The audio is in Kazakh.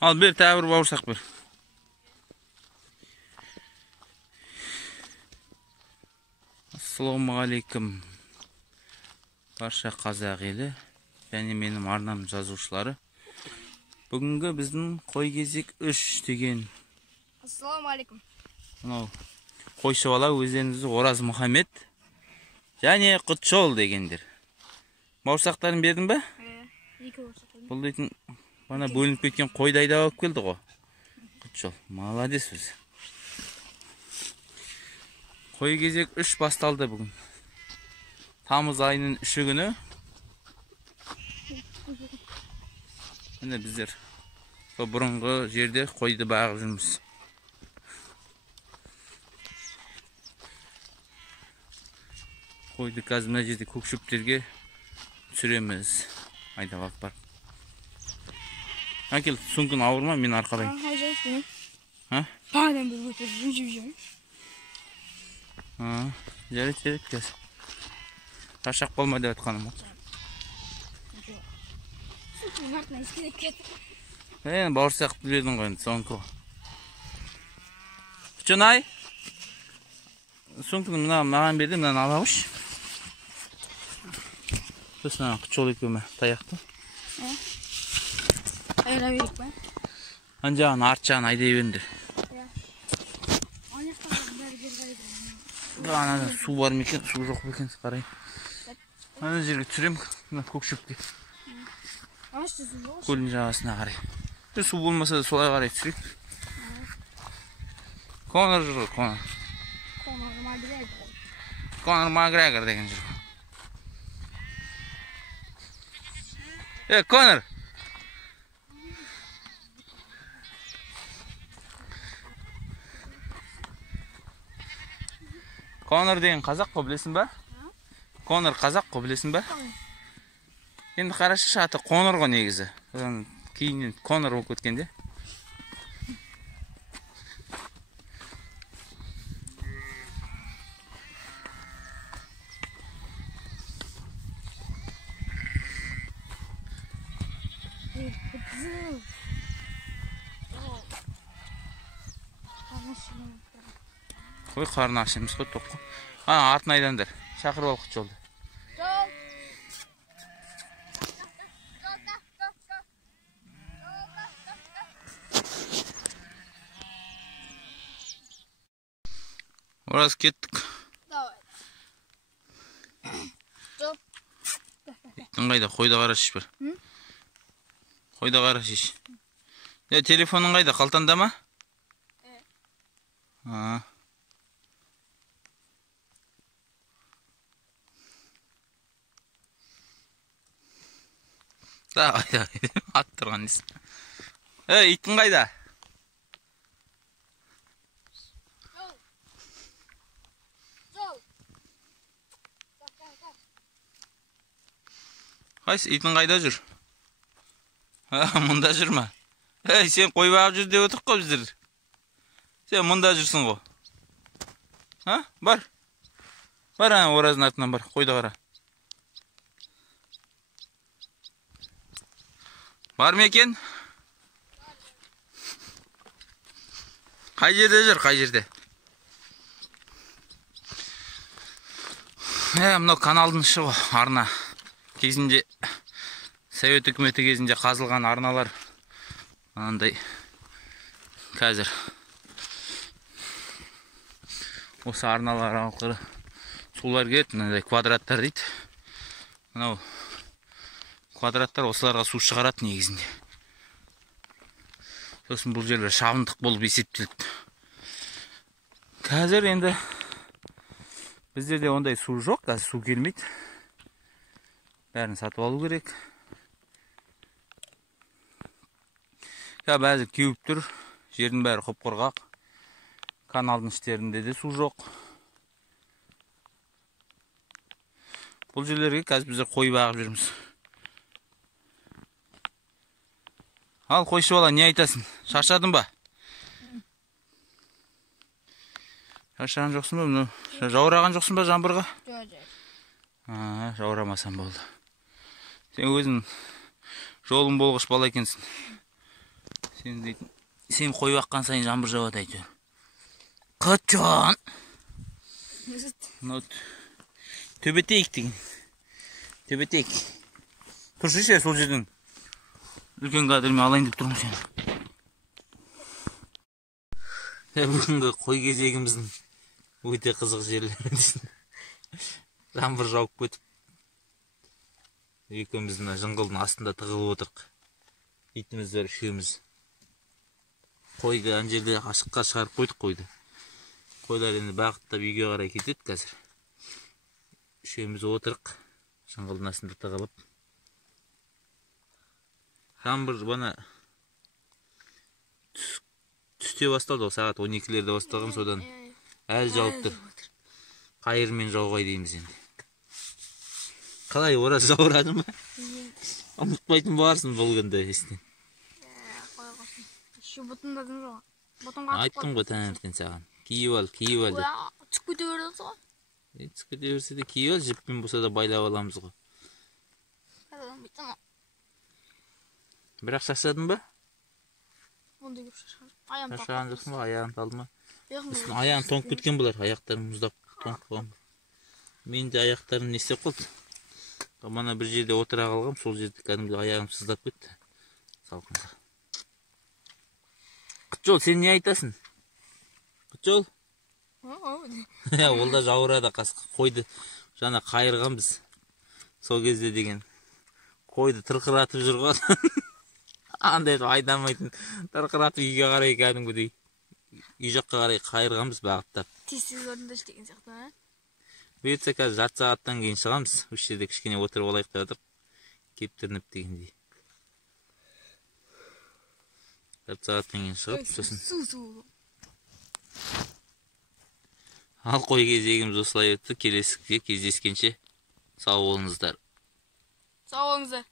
Al bir tane bir bauırsak bir. Assalamu alaikum. Barша қазақ елі және менің арнам жазушылары. Бүгінгі біздің қой кезек 3 деген. Assalamu alaikum. Мынау қойшыбала өздеріңізді Ораз Мұхаммед және Құтжол дегендер. Бауырсақтарын бердің бе? Екі бауырсақ. Бұл дейтін бана бөлініп кеткен қойды айдап алып келді ғой. Құтжол, молодец өзі. Қой кезек 3 басталды бүгін. Тамыз айының 3 күні. Міне біздер сол бұрынғы жерде қойды бағып жүрміз. Қойды қазір мына жерде көк шөптерге түсіреміз. Айдап алып барып. Әкел, сумкың ауыр ма? Мен арқалайын. Жарайды қазір. Шаршап қалма деп айтқаным. Бауырсақ біледің ғой, соңғы. Құтжонай, сумканы маған берді, мынаны ала қойш. Сосын Құтжол екеуіме таяқты. Айыра берек па? Ан жағын, арт жағын айдай беріңдер. Анада су бар ма екен, су жоқ екен, қарай. Ана жерге түсірем, көк шөпке. Көлдің жағасына қарай. Су болмаса да солай қарай түсірек. Конор жүр ғой, Конор. Конор Макгрегор деген жүр. Конор! Конор деген қазақ қой, білесің ба? Конор қазақ қой, білесің ба? Енді қарашы, аты Конор ғой негізі. Кейіннен Конор болып кеткенде. Қой, қарны ашымыз қой, тоқ қой. Артын айдандар. Шақырып ал Құтжолды. Ораз кеттік. Иттің қайда? Қойда қараш бір. Қойда қараш еш. Телефонын қайда? Қалтанда ма? Аттырған несін. Иттің қайда? Қайсы, итің қайда жүр? Мұнда жүр ма? Сен қой бағып жүр деп отырқ қой біздер. Сен мұнда жүрсің ғой. Бар. Бар, Ораздың артынан бар. Қойда қара. Бар ма екен? Қай жерде жүр, қай жерде? Мынау каналдың іші ғой, арна. Кезінде Совет үкіметі кезінде қазылған арналар андай қазір осы арналар арқылы сулар келеді, мынандай квадраттар дейді. Мынау квадраттар осыларға су шығарады негізінде. Сосын бұл жерлер шабындық болып есептеледі. Қазір енді біздерде ондай су жоқ, қазір су келмейді. Бәрін сатып алу керек. Бәзір кеуіп тұр. Жердің бәрі құп-құрғақ. Каналдың іштерінде де су жоқ. Бұл жерлерге қазір біздер қой бағып жүрміз. Ал, қойшы бала, не айтасың? Шаршадың ба? Шаршаған жоқсың ба? Жаураған жоқсың ба жаңбырға? Жаурамасан болды. Сен өзің жолың болғыш бала екенсің. Sen koyup akkan sayın жаңбыр жауады әйтеуір. Қачан? Төбетейік деген. Төбетейік. Тұршы сол жерден. Үлкен кадрмен алайын деп тұрмын сені. Бүгінгі қой кезегіміздің өте қызық жерлері. Жаңбыр жауып кетіп. Екеуміз жыңғылдың астында тығылып отырық. Итіміз бар үшеуміз. Қойды ана жерде ашыққа шығарып қойдық қойды. Қойлар енді бағыттап үйге қарай кетеді қазір. Үшеуміз отырық. Жыңғылдың астында тығылып. Жаңбыр бана түсте басталды, сағат 12-лерде басталған, содан әлі жауып тұр. Қайырмен жауғай дейміз енді. Қалай, ораз жауырады ма? Ұмытпайтын боларсың бұл күнді естен. Айттым ғой таңертең саған. Киіп ал деп. Түсіп кете берді ғой. Түсіп кете берсе де киіп ал, жіппен болса да байлап аламыз ғой. Бірақ шашадың ба? Шашаған жоқсың ба? Аяғын талды ма? Аяғын тоңып кеткен болар. Аяқтарым мұздап тоңып қойған. Мен де аяқтарым не істеп қалды. Мана бір жерде отыра қалғам, сол жерде кәдімгі аяғым сыздап кетті. Салқынға. Құтжол, сен не айтасың? Құтжол? Ол да жауырады қасқы. Қойды жаңа қайырған біз. Сол кезде деген. Қойды тырқыратып жүрген. Андай айдамайтын тырқыратып үйге қарай кәдімгідей. Үй жаққа қарай қайырған біз бағыттап. Тез орында іштеген сияқты ма? Бұйыртса қазір жарты сағаттан кейін шығамыз. Үш жерде кішкене отырып алайық деп жатыр. Кептірініп дегендей. Жарты сағаттан кейін шығып, сосын. Ал қой кезегіміз осылай өтті. Келесі кездескенше сау болыңыздар. Сау болыңыздар.